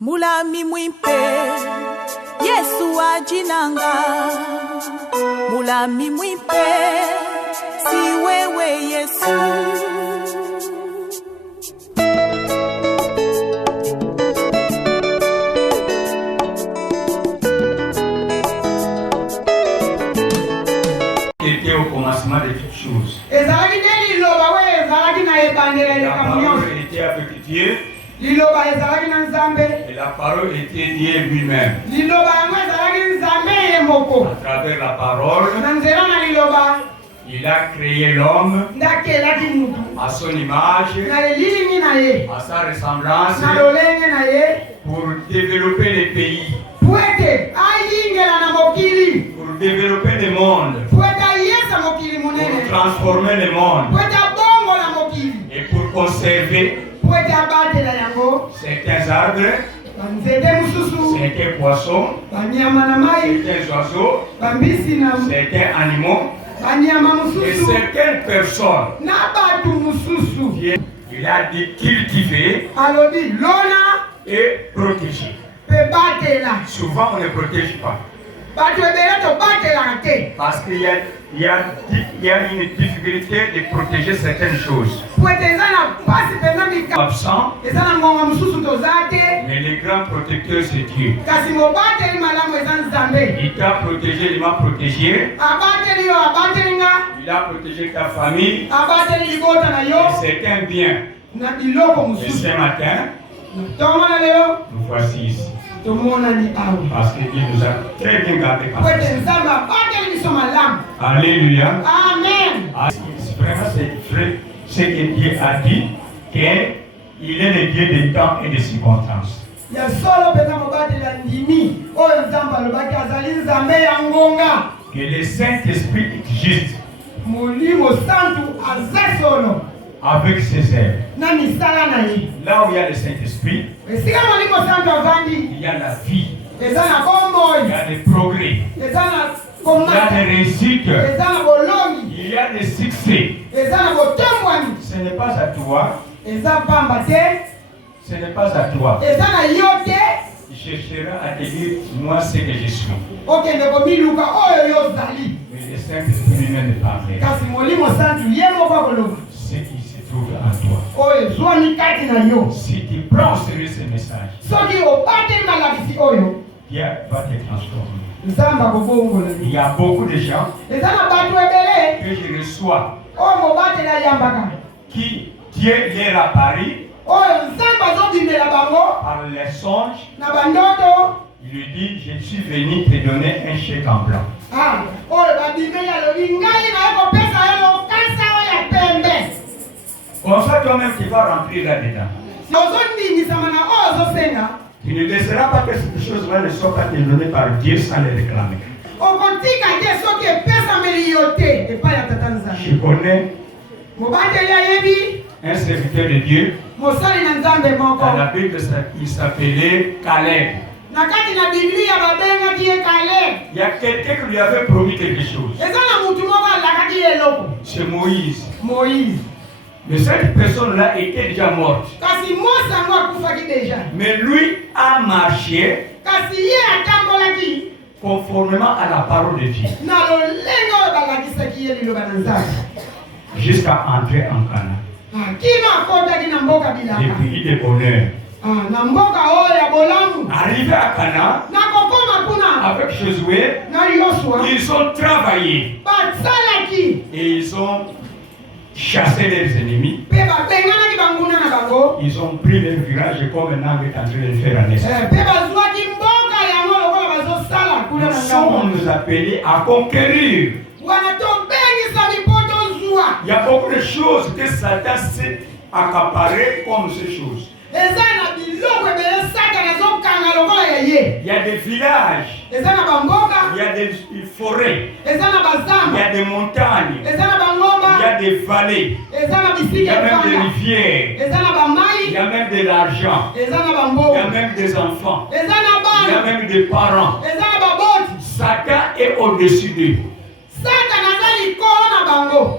Mulami mwimpe Yesu ajinanga, mulami mwimpe si wewe Yesu. Était au commencement de toutes choses. La parole était avec Dieu. Et la parole était Dieu lui-même. À travers la parole, il a créé l'homme à son image, à sa ressemblance, pour développer les pays, pour développer le monde, pour transformer le monde et pour conserver certains arbres, certains poissons, certains oiseaux, certains animaux et certaines personnes. Il a dit cultiver et protéger. Souvent on ne protège pas. Parce qu'il y a une difficulté de protéger certaines choses. Absent, mais le grand protecteur c'est Dieu. Il t'a protégé, il m'a protégé. Il a protégé ta famille et certains biens. Et ce matin, nous voici ici. Parce que Dieu nous a très bien gardés. Alléluia. Amen. Vraiment, c'est vrai ce que Dieu a dit, qu'il est le Dieu des temps et des circonstances. Que le Saint-Esprit existe avec ses œuvres. Là où il y a le Saint-Esprit, il y a la vie, il y a des progrès, il y a des réussites, il y a des succès. Ce n'est pas à toi. Ce n'est pas à toi. Il cherchera à te dire moi ce que je suis. Mais le Saint-Esprit lui-même parlera. Ce qui se trouve en toi. Si tu prends au sérieux ce message, Dieu va te transformer. Il y a beaucoup de gens que je reçois qui Dieu leur apparaît par les songes. Il lui dit, je suis venu te donner un chèque en blanc. Comme ça, toi-même, tu vas rentrer là-dedans. Tu ne laisseras pas que cette chose-là ne soit pas te donnée par Dieu sans le réclamer. Je connais un serviteur de Dieu. Dans la Bible, il s'appelait Caleb. Il y a quelqu'un qui lui avait promis quelque chose. C'est Moïse. Mais cette personne-là était déjà morte. Mais lui a marché conformément à la parole de Dieu. Jusqu'à entrer en Canaan. Des pays de bonheur. Arrivé à Canaan, avec Josué, ils ont travaillé. Et ils ont chassé leurs ennemis. Ils ont pris leur village comme un angle est en train de le faire en Est. Nous sommes appelés à conquérir. Il y a beaucoup de choses que Satan s'est accaparé comme ces choses. Il y a des villages, il y a des forêts, il y a des montagnes, il y a des vallées, il y a même des rivières, il y a même de l'argent, il y a même des enfants, il y a même des parents. Satan est au-dessus d'eux.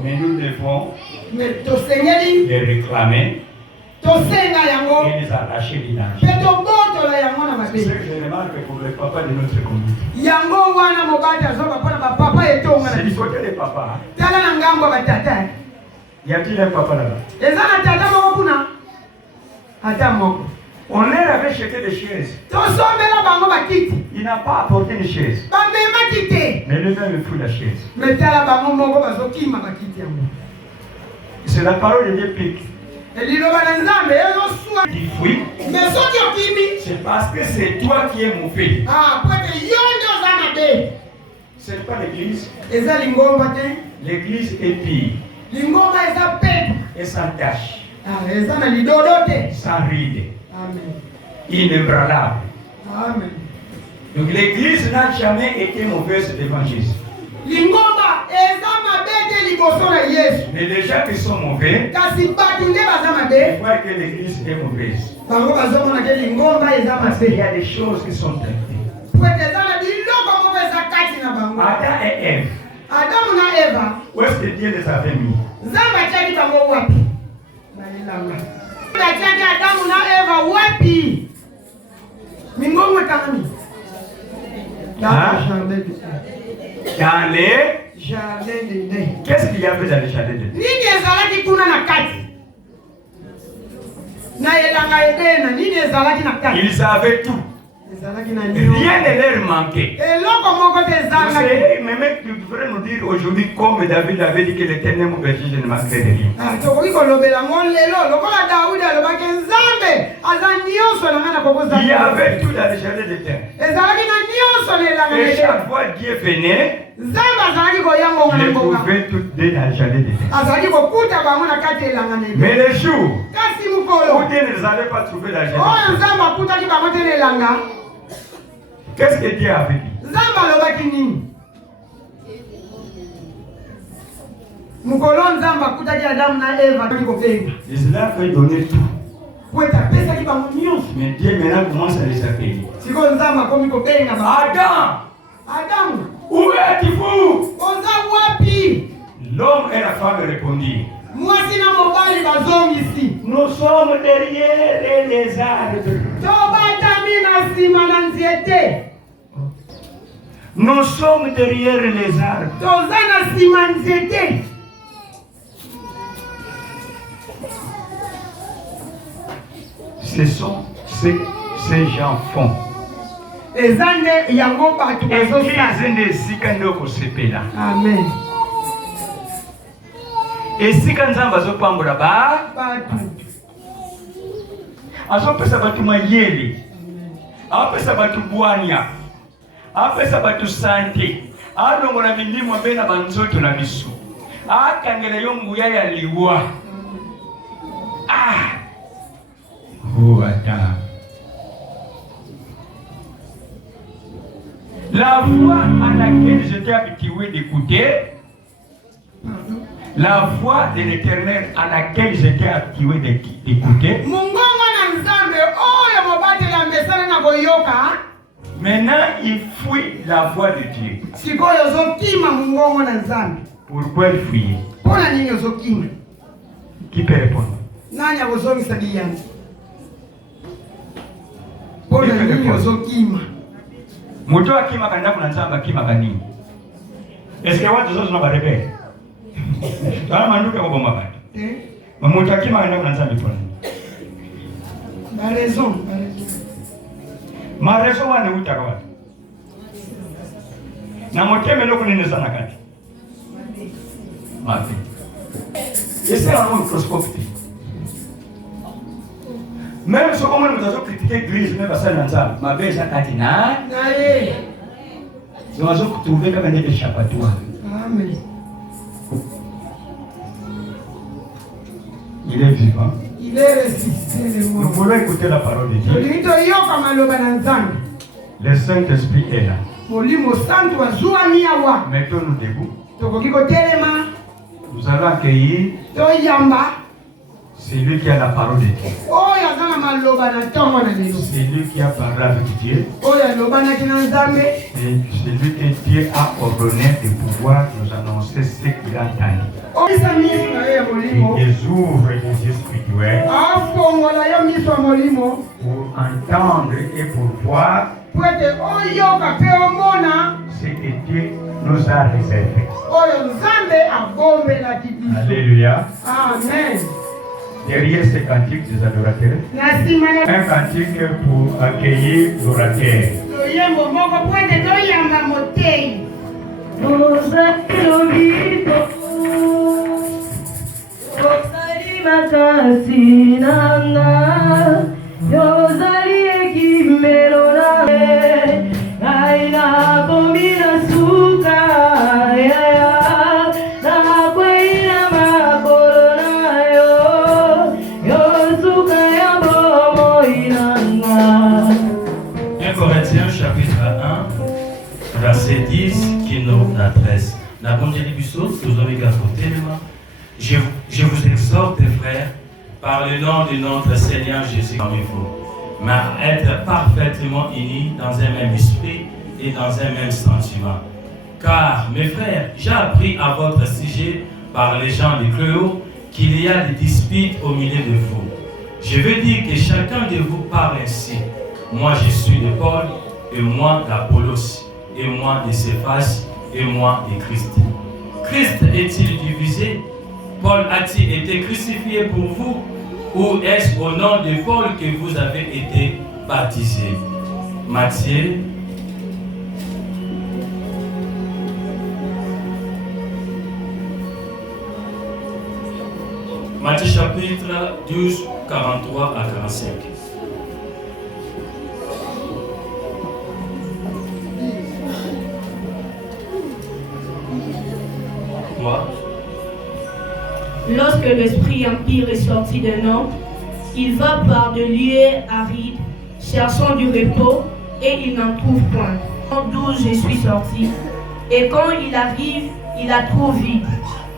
Mais nous devons les réclamer Il les a lâchés l'image. C'est ce que je remarque pour les papas de notre communauté. C'est du côté des papas. Y a-t-il un papa là-bas? On leur avait jeté des chaises. Il n'a pas apporté une chaise. Mais lui-même il fout la chaise. C'est la parole de Dieu pique. Il fuit. C'est parce que c'est toi qui es mauvais. Ce n'est pas l'église. L'église est pire. Et sans tache. Sans ride. Inébranlable. Donc l'église n'a jamais été mauvaise devant Jésus. Mais les gens qui sont mauvais, ils voient que l'église est mauvaise. Parce qu'il y a des choses qui sont traitées. Adam et Ève. Où est-ce que Dieu les avait mis? Dans les jardins de Ney. Qu'est-ce qu'il y avait dans les jardins de Ney? Ils avaient tout. Rien ne leur manquait. Même tu devrais nous dire aujourd'hui, comme David avait dit que l'Éternel mon berger, je ne manquerai de rien. Il y avait tout dans les jardins de terre. Et chaque fois Dieu venait, il les trouvait toutes deux dans les jardins de terre. Mais les jours où Dieu ne les avait pas trouvés dans les jardins de terre, qu'est-ce que Dieu avait dit? Islam veut donner tout. Mais Dieu maintenant commence à les appeler. Adam, où es-tu? L'homme et la femme répondirent. Nous sommes derrière les arbres. Nous sommes derrière les arbres. Ce sont ce que ces gens font. Amen. Et si quand on va se prendre là-bas, après ça va tout mailler, après ça va tout boire, après ça va tout santé. Alors on a mis moi ben à banzoto na biso. Ah kangela yongu ya liwa. Ah. Oh attends. La voix à laquelle j'étais habitué d'écouter. La voix de l'Éternel à laquelle j'étais habitué d'écouter. Maintenant, il fuit la voix de Dieu. Pourquoi il fuit? Qui peut répondre? Moto akima kanda kuna nzamba akima kanini? Est-ce que watu zote tunabarebe? Tana manduka kwa bomba bado. Moto akima kanda kuna nzamba kwa nini? Ma raison wane utaka watu. Na moteme loko nene sana kati. Mati. Ese a un microscope. Même si on nous a critiqué l'église, même ça dans ça, ma belle Katina. Nous avons trouvé comme un échappatoire. Amen. Il est vivant. Il est ressuscité. Nous voulons écouter la parole de Dieu. Le Saint-Esprit est là. Mettons-nous debout. Nous allons accueillir C'est lui qui a la parole de Dieu. C'est lui qui a parlé avec Dieu. Et c'est lui que Dieu a ordonné de pouvoir nous annoncer ce qu'il a entendu. Ils ouvrent les yeux spirituels pour entendre et pour voir ce que Dieu nous a réservé. Alléluia. Amen. Derrière ce cantique des adorateurs, un cantique pour accueillir l'orateur. Corinthiens chapitre 1, verset 10 qui nous adresse. Je vous exhorte, frères, par le nom de notre Seigneur Jésus parmi vous, mais à être parfaitement unis dans un même esprit et dans un même sentiment. Car, mes frères, j'ai appris à votre sujet par les gens de Cléo qu'il y a des disputes au milieu de vous. Je veux dire que chacun de vous parle ainsi. Moi je suis de Paul, et moi d'Apollos, et moi de Céphas, et moi de Christ. Christ est-il divisé? Paul a-t-il été crucifié pour vous? Ou est-ce au nom de Paul que vous avez été baptisés? Matthieu. Matthieu chapitre 12, 43 à 45. Lorsque l'esprit impur est sorti d'un homme, il va par de lieux arides, cherchant du repos, et il n'en trouve point. D'où je suis sorti, et quand il arrive, il la trouve vide,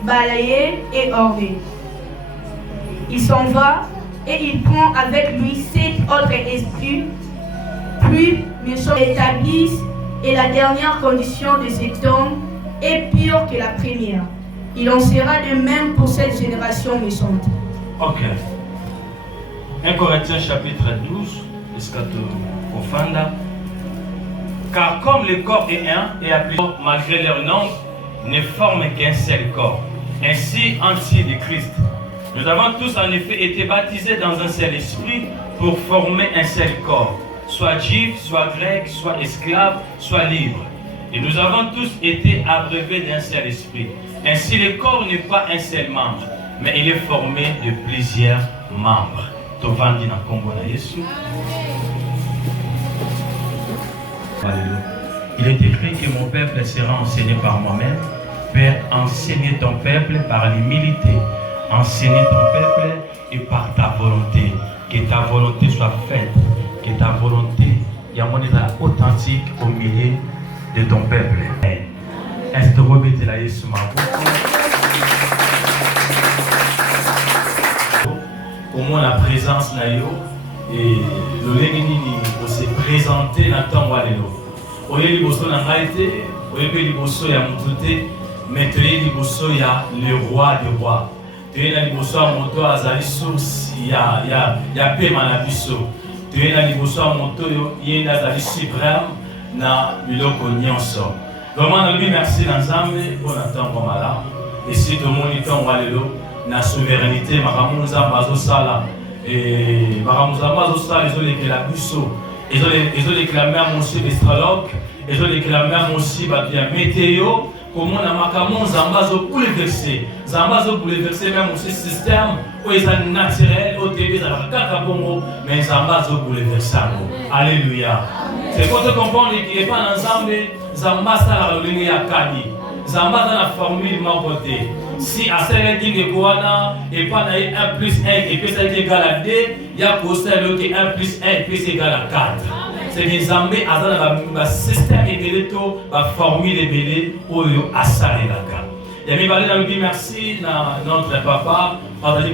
balayée et ornée. Il s'en va, et il prend avec lui 7 autres esprits, plus méchants établissent, et la dernière condition de cet homme est pire que la première. Il en sera de même pour cette génération méchante. Ok. 1 Corinthiens chapitre 12, jusqu'à profanda. Car comme le corps est un et à plusieurs, malgré leur nombre, ne forment qu'un seul corps. Ainsi, entier de Christ. Nous avons tous en effet été baptisés dans un seul esprit pour former un seul corps. Soit juif, soit grec, soit esclave, soit libre. Et nous avons tous été abreuvés d'un seul esprit. Ainsi, le corps n'est pas un seul membre, mais il est formé de plusieurs membres. Il est écrit que mon peuple sera enseigné par moi-même. Père, enseigne ton peuple par l'humilité. Enseigne ton peuple et par ta volonté. Que ta volonté soit faite. Que ta volonté, soit authentique au milieu de ton peuple. Est-ce que vous mettez la Yesu au moins la présence na yo et le lengeni ni se présenter na tango alelo. Oye liboso na ngaite, oye pe liboso ya mutute, mais toye liboso ya le roi des rois. Toye na liboso ya moto azali source ya pema na biso. Toye na liboso ya moto yo yenda azali suprême na biloko nyonso. Vraiment, nous merci Nzambe pour notre temps malade. Et si tout le monde est en Walelo, la souveraineté, Maramuza Bazosala, et Maramuza Bazosala, ils ont déclaré la busso, ils ont déclaré à mon aussi l'astrologue, ils ont déclaré à mon aussi la météo, comment on a Makamon Zambazo bouleversé, Zambazo bouleversé même aussi système, où ils sont naturels, au TV, ça va Kakabongo, mais Zambazo bouleversé. Alléluia. C'est pour te comprendre qu'il n'est pas ensemble. Zamba sala lolingi ya kadi. Zamba dans la formule ma côté. Si à celle qui Goana et pas 1 plus 1 et puis ça est égal à 2, il y a pour celle qui 1 plus 1 et puis c'est égal à 4. C'est des zambé à dans le système égalé to la formule ébélé oyo asale la ka. Il y a mis balé dans le merci na notre papa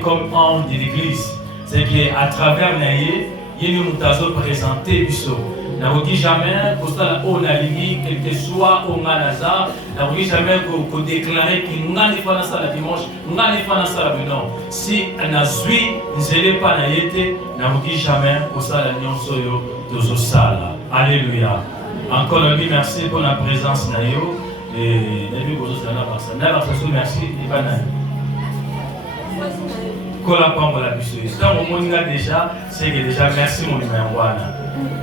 comme ange de l'église. C'est qu'à travers Naye, il nous a présenté Bisso. N'a jamais, pour ça, on a lié, quel que soit, on a Nazar, n'a jamais qu'on déclarer qu'il n'a pas ça la dimanche, n'a pas ça la non. Si on a suivi, nous n'allons pas naïté, n'a jamais pour ça la nion soyo de sala. Alléluia. Encore un merci pour la présence naïo et n'avez pas besoin de ça. N'a pas besoin merci et pas naïo. Kola pambo la biso. Ça au moins déjà, c'est que déjà merci mon numéro 1.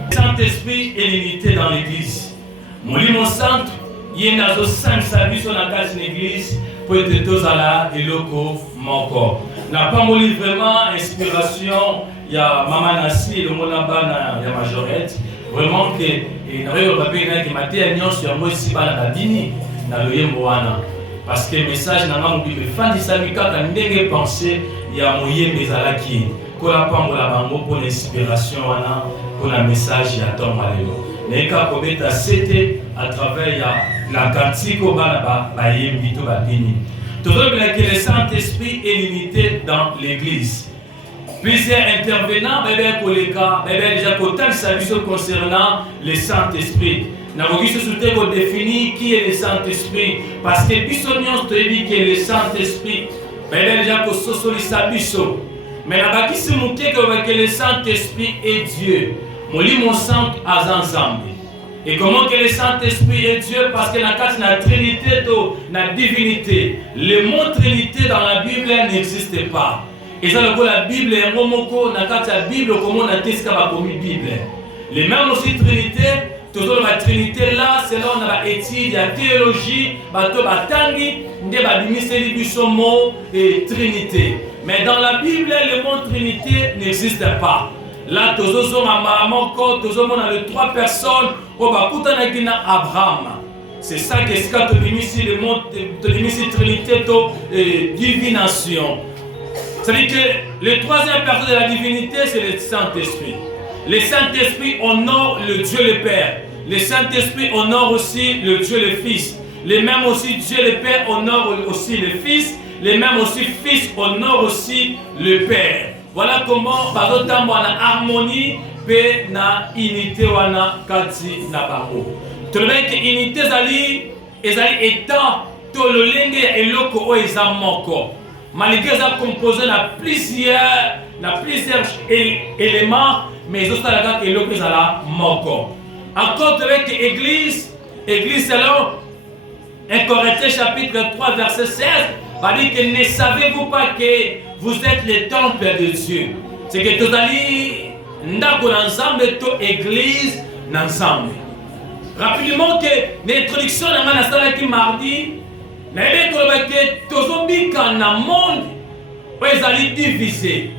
Saint-Esprit et l'unité dans l'église. Mon lit mon centre, il y a 5 services dans la case de l'église pour être tous à la et locaux mon corps. N'a pas mon livre vraiment inspiration, il y a Maman Nassi et le mot là-bas, il y a Majorette. Vraiment que, et n'a pas papé qui m'a dit à Nyon sur moi ici, la dini, dans le Yemboana. Parce que le message n'a pas oublié, le fan de Samika, quand il a pensé, il y a moyen de Zalaki. Pour la bango pour l'inspiration, pour le message, il y a tant malélo. Mais quand on est à c'était à travers la cantique au bas, toujours que le Saint-Esprit est limité dans l'église. Plusieurs intervenants, pour les cas, déjà autant de services concernant le Saint-Esprit. Nous avons défini qui est le Saint-Esprit. Parce que Bissonion te dit que le Saint-Esprit, déjà pour socialiser Bisso. Mais que le Saint-Esprit est Dieu. Mon sang à ensemble. Et comment que le Saint-Esprit est Dieu? Parce que la Trinité, la divinité. Le mot Trinité dans la Bible n'existe pas. Et ça, la Bible est un mot, la Bible, comment on a testé la Bible. Les mêmes aussi Trinité, toujours la Trinité là, c'est là on a l'étude, la théologie, et Trinité. Mais dans la Bible, le mot Trinité n'existe pas. Là, toujours on a les 3 personnes, Abraham. C'est ça que ce que tu ici le mot de Trinité, divination. C'est-à-dire que le 3e personne de la divinité, c'est le Saint-Esprit. Le Saint-Esprit honore le Dieu le Père. Le Saint-Esprit honore aussi le Dieu le Fils. Le même aussi Dieu le Père honore aussi le Fils. Le même aussi Fils honore aussi le Père. Voilà comment, par exemple, on a harmonie et na unité wana kati na bango. Tout le monde unité zali étant tout le lenge et loko o ezamoko. Malgré ça composé na plusieurs éléments, mais aussi la et loko ezala moko. Encore avec l'église selon 1 Corinthiens chapitre 3 verset 16, va dire que ne savez-vous pas que vous êtes le temple de Dieu. C'est que tout allez ndako ensemble, toute église ensemble. Rapidement que l'introduction de la salle qui mardi, n'avez pas que tous les dans le monde, ils allaient diviser.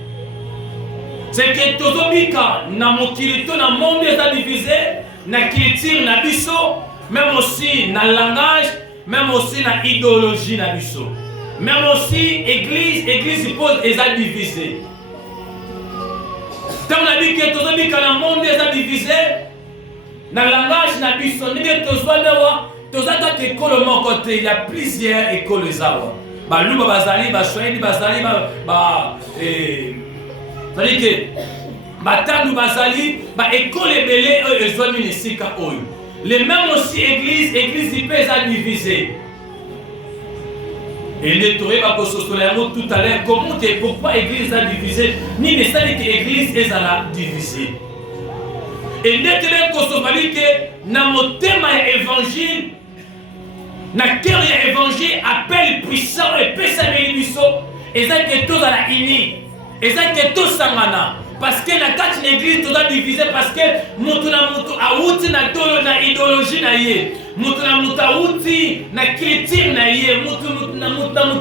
C'est que tous les dans le monde, ils allaient diviser, dans la culture, dans biso, même aussi dans le langage, même aussi dans l'idéologie, dans biso. Même aussi, l'église pose et a divisé. Tant on a dit que tout le monde est divisé, dans le langage, dans le biso, tout école mon côté, il y a plusieurs écoles. Baluba Bazali, Bashoedi Bazali, c'est-à-dire que Batandu Bazali, école et belé, ils ont mis ici. Les mêmes aussi églises ils peuvent diviser. Et les tourés va tout à l'heure, comment et pourquoi l'église a divisé, ni les salles que l'église est divisée. Et les tourés que dans mon thème évangile, dans le cœur de l'évangile, appel puissant et puissant de l'Église, et ça que tous à la unie, et ça que tous s'en parce que la carte de l'église tout est divisé parce que mutu a outi na tolo na idéologie na ye mutu a outi na culture na ye mutu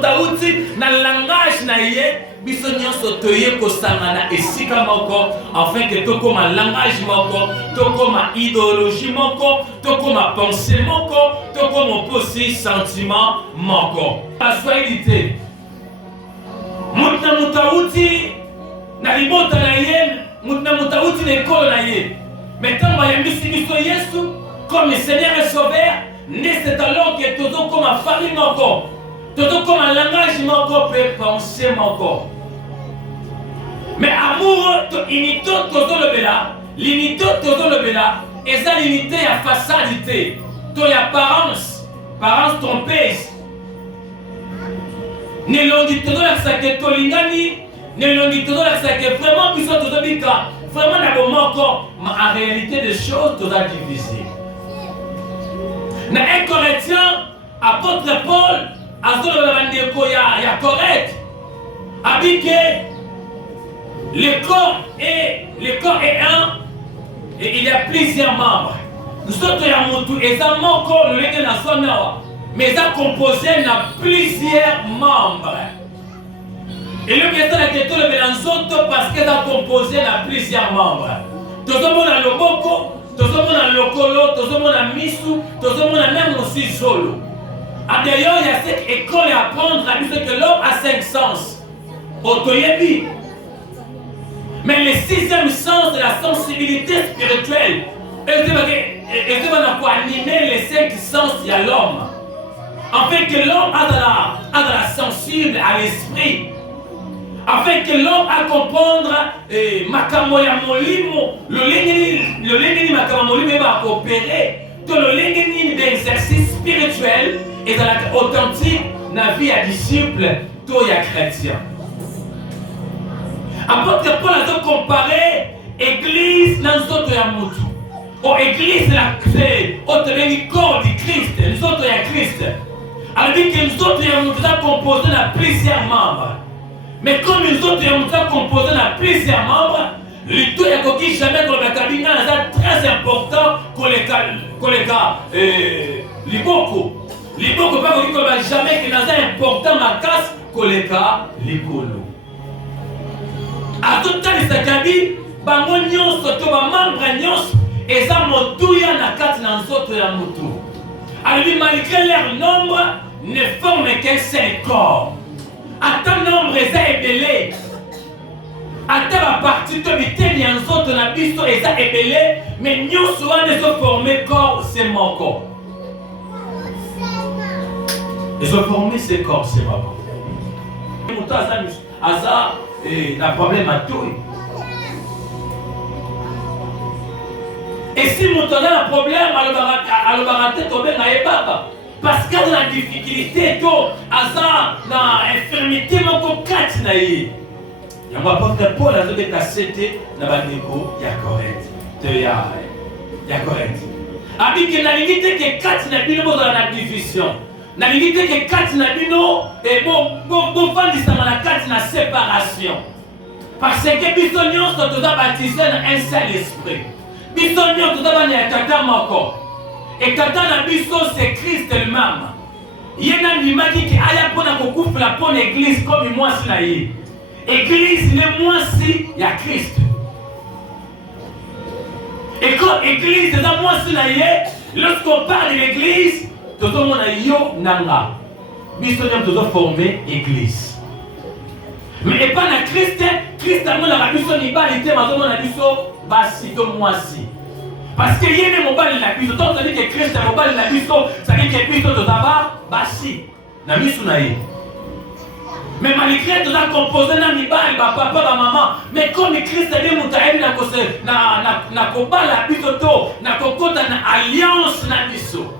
a outi na langage na ye biso nyonso toye kosangana esika moko afin que tokoma langage moko tokoma idéologie moko tokoma pensée moko tokoma aussi sentiment moko paswahilité mutu a outi na libota na ye muta uti na ekolo na ye mais tant bayambisi biso Yesu comme le Seigneur et Sauveur c'est alors que todo comme famille moko todo comme langage moko pe penser moko Mais amour, unité, l'unité, et ça l'unité à façadité, il y a apparence trompeuse. Ne l'ongi todo la sake tolingani, ne l'ongi todo la sake vraiment biso todo bika, vraiment na bomoko, mais en réalité des choses tout a divisé. Na 1 Corinthiens, apôtre Paul, a zolo la bandeko ya correct, a dit que le corps est un et il y a plusieurs membres. Nous autres ya mutu ezamo ko le lenge na sonawa. Mais ça composé de plusieurs membres. Et le question est que tout le mélange parce que ça composé de plusieurs membres. Tout le monde a le boko, tout le monde a le colo, tout le monde a misu, tout le monde a même aussi solo. D'ailleurs, il y a cette école à apprendre à dire que l'homme a 5 sens. Otoyebi. Mais le 6e sens de la sensibilité spirituelle, et va animer les 5 sens de l'homme. Afin que l'homme a de la sensible à l'esprit. Afin que l'homme a comprendre makambo ya molimo, le lengeni makambo molimo va coopérer, que le lengeni d'exercice spirituel est dans la authentique na vie à disciple, to ya chrétien. Apôtre Paul a comparé église dans notre ya mutu. Ou église c'est au corps du Christ, nous autres ya Christ. Alors dit que nous autres nous sommes composés de plusieurs membres. Mais comme nous autres nous sommes composés de plusieurs membres, le tout est qu'on jamais dans le cabinet c'est très important pour les cas liboko. Liboko pas qu'on va jamais que c'est important ma casse pour les cas libolo. À tout temps il s'est dit bango nyonso to ba membre nyonso et ça motuya na kati na nzoto ya mutu. Alors malgré leur nombre ne forment qu'un seul corps. À ton nombre, ça est belé. À ta partie, tu as un autre na biso et ça est belé, mais nous souvent ne sont formés corps, c'est mon corps. Ils ont formé ces corps, c'est mon corps. Asa, la problème à tout. Et si mon temps a un problème, alors baraté tomber na ebaba. Parce qu'il y a la difficulté, la infirmité, mon quatre naïe. Il y a un apôtre Paul a donné ta cité, na baneko, il y a correct. Il y a correct. Avec que la limite que quatre na bino dans la division. La limite que quatre na bino et bon vendre ça na quatre na séparation. Parce que bisognon sont tous baptisés dans un seul esprit. Bisognon tous baptisés dans tata moko. Et tata na biso c'est Christ lui-même. Yena ndimaki ki aya pona kokufula pona église comme moi si na ye. Église le moi si ya Christ. Et comme église c'est moi si na ye, lorsqu'on parle de l'église, tout le monde a yo nanga. Biso nyam tout former église. Mais pas na Christ, Christ a mon la biso ni balité ma zo na biso basi to moi si. Parce que y a des mobile la biso, tant que Christ est mobile la biso, ça dit que biso de d'abord, basi, na biso na ye. Mais malgré tout ça composé na mibali, papa, maman, mais comme Christ est venu mutaïbi na kose, na kobala biso to, na kokota na alliance na biso.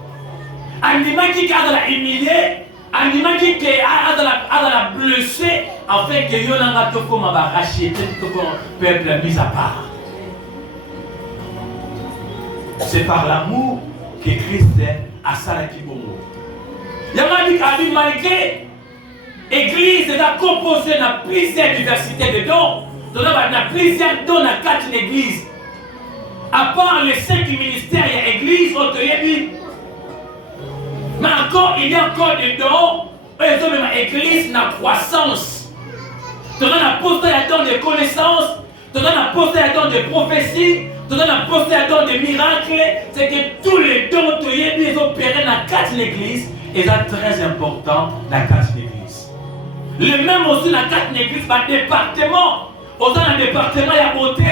Animaki ka la humilier, animaki ke a la blesser, afin que yonanga to comme ba racheter tout comme peuple mis à part. C'est par l'amour que Christ a salaki bongo. Yamani a malgré l'église est composée de plusieurs diversités de dons. Il y a plusieurs dons dans 4 églises. À part les 5 ministères, il y a l'église, mais encore, il y a encore des dons. Ils ont même l'église dans la croissance. Il y a un poste de don de connaissances. Il y a un poste de don de prophétie. Tu donnes un poste à don des miracles, c'est que tous les dons que tu as opérés dans 4 l'église, et c'est très important dans 4 l'église. Le même aussi dans 4 l'église, dans le département, dans le département, il y a beauté,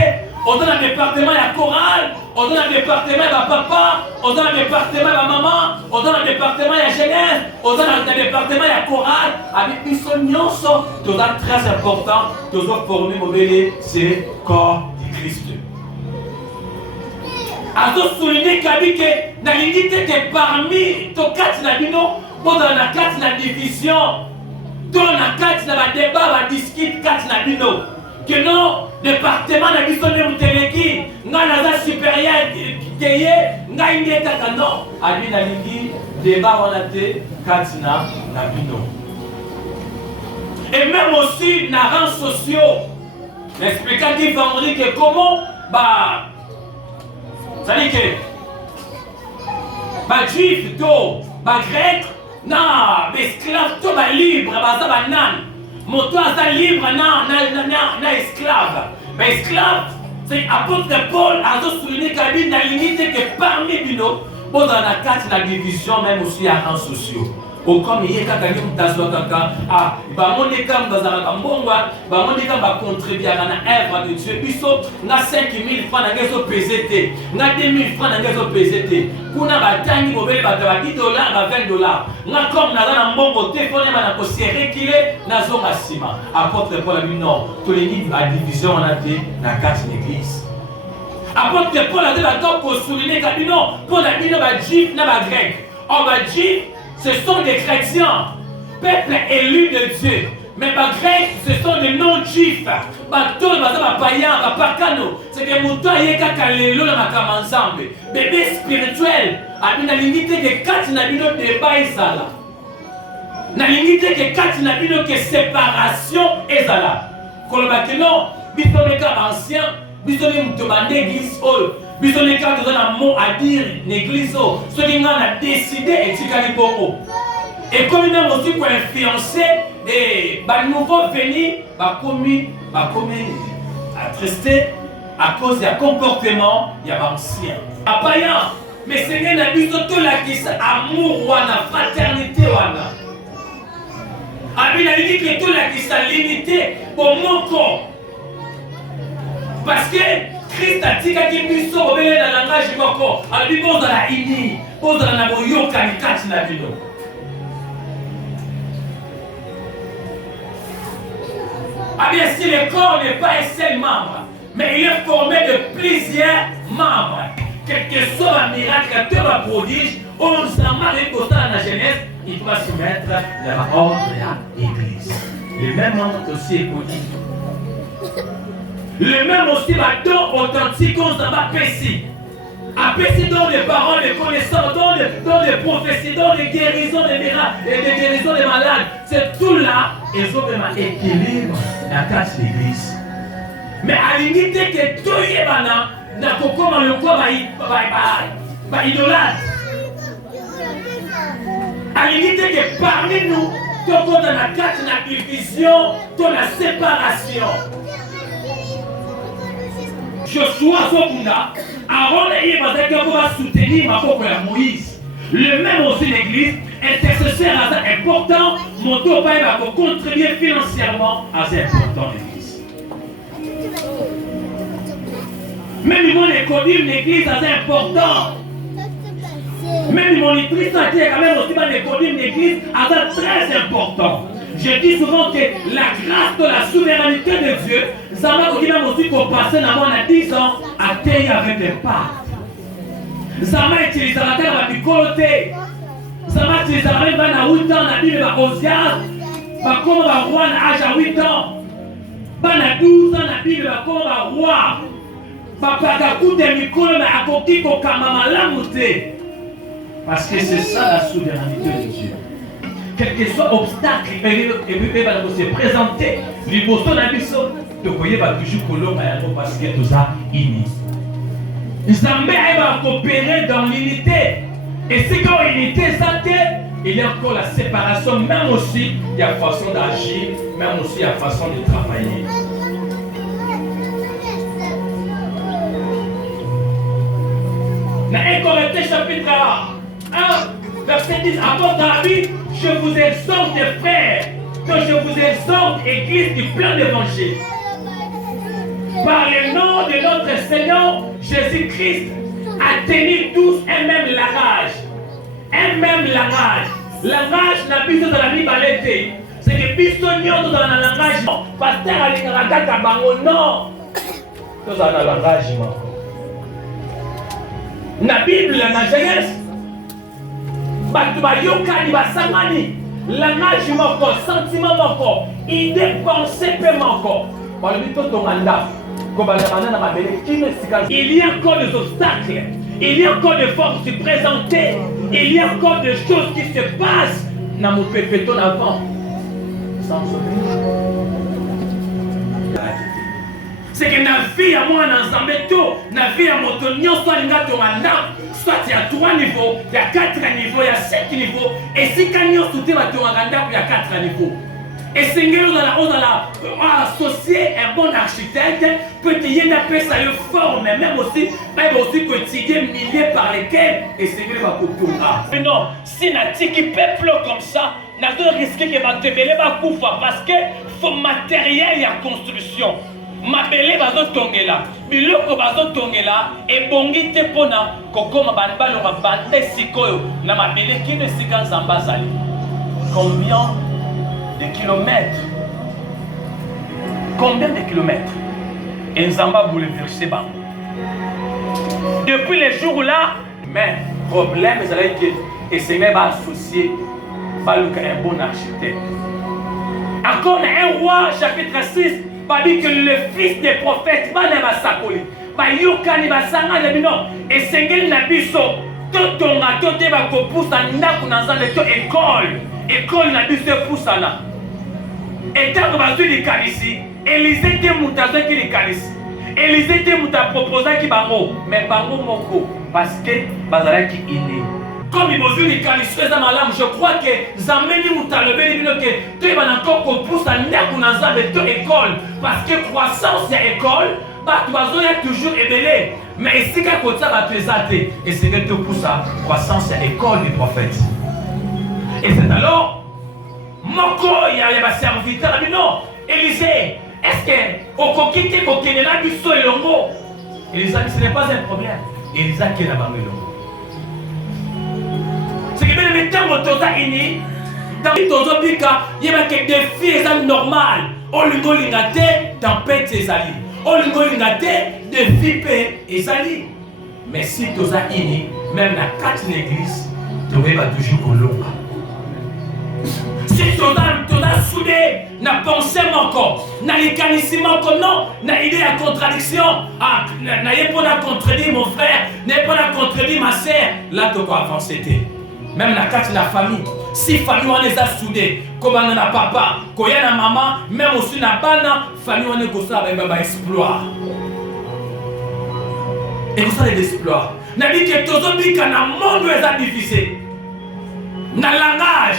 on donne un département à chorale, on donne un département à papa, on donne un département à maman, on donne un département à jeunesse, on donne un département à chorale. Avec biso nyonso, tout ça très important, tout ça pour nous mobilier, c'est corps du Christ. Azo souligner que dans l'unité que parmi to quatre na bino, bon dans la quatre na division, dans la quatre na débat, va discuter quatre na bino. Que non, département na biso ne muteleki, nga naza supérieur keye, nga inde kaka non. Abi na lingi débat wana te quatre na bino. Et même aussi na rangs sociaux, l'expliquant dit vendredi que comment c'est-à-dire que juif to, grec, na esclave to libre, ça va nan. Moto asa libre na esclave. Mais esclave, c'est apôtre Paul a souligné qu'il a limité que parmi bino, bon dans la carte la division même aussi à rangs sociaux. Au comme il y a quelqu'un qui a kaka ah ba moneka mbazara mbongwa ba moneka ba contribuer à na œuvre de Dieu biso na 5000 francs na ngezo PZT na 2000 francs na ngezo PZT kuna batangi mobile ba $10 ba $20 na comme na mbongo téléphone na ko serrer na zonga sima apôtre Paul a dit non tous les niveaux à division on a été na quatre églises. Apôtre Paul a dit d'accord pour souligner que non pour la bino ba juif na ba grec on ba juif. Ce sont des chrétiens, peuple élu de Dieu. Mais les grecs, ce sont des non-juifs. Les païens, les pakano. C'est que les gens qui bébé spirituel. Il y a l'unité de 4 nabino de Baïsala. Il y a l'unité de 4 nabino de séparation. Ezala. Quand on dit non, il y a des anciens, il y a des églises. Il y a un mot à dire, l'église, ceux qui ont décidé et qui ont et comme ils ont aussi pour influencer les nouveaux venus, commis attristé à cause du comportement des anciens. Païen, mais Seigneur n'a vu tout la question amour ou la fraternité. Il a dit que tout la question limité au mon corps. Parce que Christ a dit qu'il y a dans le langage du corps. Alors, il pose dans la ini, pose dans la boyoka, il cache la vie. Ah bien, si le corps n'est pas un seul membre, mais il est formé de plusieurs membres. Quel que soit un miracle, que un prodige, on s'en marie pour ça dans la jeunesse, il doit se mettre dans l'ordre de l'église. Les mêmes membres aussi écoliques. Le même aussi don authentique qu'on s'en va péci. À péci dans les paroles, les connaissances, dans les prophéties, dans les guérisons des miracles et les guérisons des malades. C'est tout là, ils ont vraiment équilibre dans la carte de l'église. Mais à l'unité que tout est bana, n'a pas comment le corps va idolâtre. À l'unité que parmi nous, tout dans la carte de la division, dans la séparation. Joshua Zobunda, Aaron et Ibazaka va soutenir ma propre Moïse. Le même aussi l'église, intercesseur important, mon tour va contribuer financièrement à cette importante église. Même mon économie, l'église est important. Même mon église, quand même aussi l'économie, l'église est très important. Je dis souvent que la grâce de la souveraineté de Dieu, ça va aussi pour passer dans 10 ans à terre avec des parts. Ça va utiliser la terre avec du côté. Ça va utiliser la terre à 8 ans, la Bible va Osias, va comme un roi à l'âge à 8 ans. À 12 ans, la Bible va comme un roi. Va pas coûter micro, mais à côté pour kamama la montée. Parce que c'est ça la souveraineté de Dieu. Quel que soit obstacle, il va se présenter. Les bosons d'Abisso, tu voyez, va toujours colombe parce que tout ça uni. Zambé va coopérer dans l'unité. Et si quand l'unité ça il y a encore la séparation, même aussi il y a façon d'agir, même aussi il y a façon de travailler. Dans 1 Corinthiens chapitre 1, verset 10, apôtre David, je vous exhorte, frères, que je vous exhorte, église du plein d'évangile. par le nom de notre Seigneur Jésus-Christ, à tenir tous un même langage. Un même langage. Langage n'a plus de la vie balette. C'est que biso nyoto dans le langage. Pasteur Alingaraka Bango, non. Tout dans le langage. La Bible, la Genèse, Batubayokani Basangani, langage moko, sentiment moko, idée, pensée peu moko. Il y a encore des obstacles, il y a encore des forces qui se présentent, il y a encore des choses qui se passent dans mon pépéton avant. C'est que la vie à moi dans Zambeto, la vie à mon tonnion, soit il y a 3 niveaux, il y a 4 niveaux, il y a 7 niveaux, et si quand il y a 4 niveaux. Et c'est que on a associé un bon architecte, peut-être y a une forme, mais même aussi quotidien milliers par lesquels, et c'est que va mais non, si on a un peuple comme ça, on a risqué que va te mêler parce que faut matériel et construction. Ma belle bazo tongela, biloko bazo tongela, et bongi te pona, kokoma banbalo ma bande sikoyo, na ma belle qui ne sikan zambazali. Combien de kilomètres? Combien de kilomètres? Et Nzamba bouleversé bas. Depuis les jours là, mais problème, c'est que Seigneur va associer un bon architecte. Encore un roi, chapitre 6. Dit que le fils des prophètes va dans la sakoli. Yokani va sanga de non. Et Seigneur Nabiso, tout ton gâteau te va pousser en naku dans l'école. École Nabiso pousse en là. Et tant que vas-tu les calisi, Élisée te moutazo qui les calisi. Élisée te mouta proposé qui bango, mais bango moko parce que bazala qui iné. Comme il besoin de qualifier ça malam, je crois que Zameni Moutalobe dit que tu vas encore qu'on pousse à Nakunaza de ton école parce que croissance c'est école, bah tu vas toujours ébélé. Mais ici quand ça va te zater et c'est que tu pousses à croissance c'est école du prophète. Et c'est alors Moko il y a serviteur mais non, Élisée, est-ce que au coquité kokenela biso elongo? Élisée ce n'est pas un problème. Élisée qui est là-bas elongo. C'est que même le temps où tu as ini, dans le bika, il y a des défis normal. On lui dit que tempête c'est ali. On lui dit que défis c'est ali. Mais si tu as ini, même dans 4 églises, tu vas toujours au long. Si tu as soudé, na pensé encore, na l'écanissement comme non, na idée à contradiction, na pas la contredire mon frère, n'a pas la contredire ma sœur, là tu vas avancer. Même dans la famille, si famille on les a soudés, comme on a papa, quand il y a une maman, même aussi dans la famille on est comme ça avec un exploit. Et comme ça les exploits. On dit que tout le monde dans le monde est divisé. Dans le langage,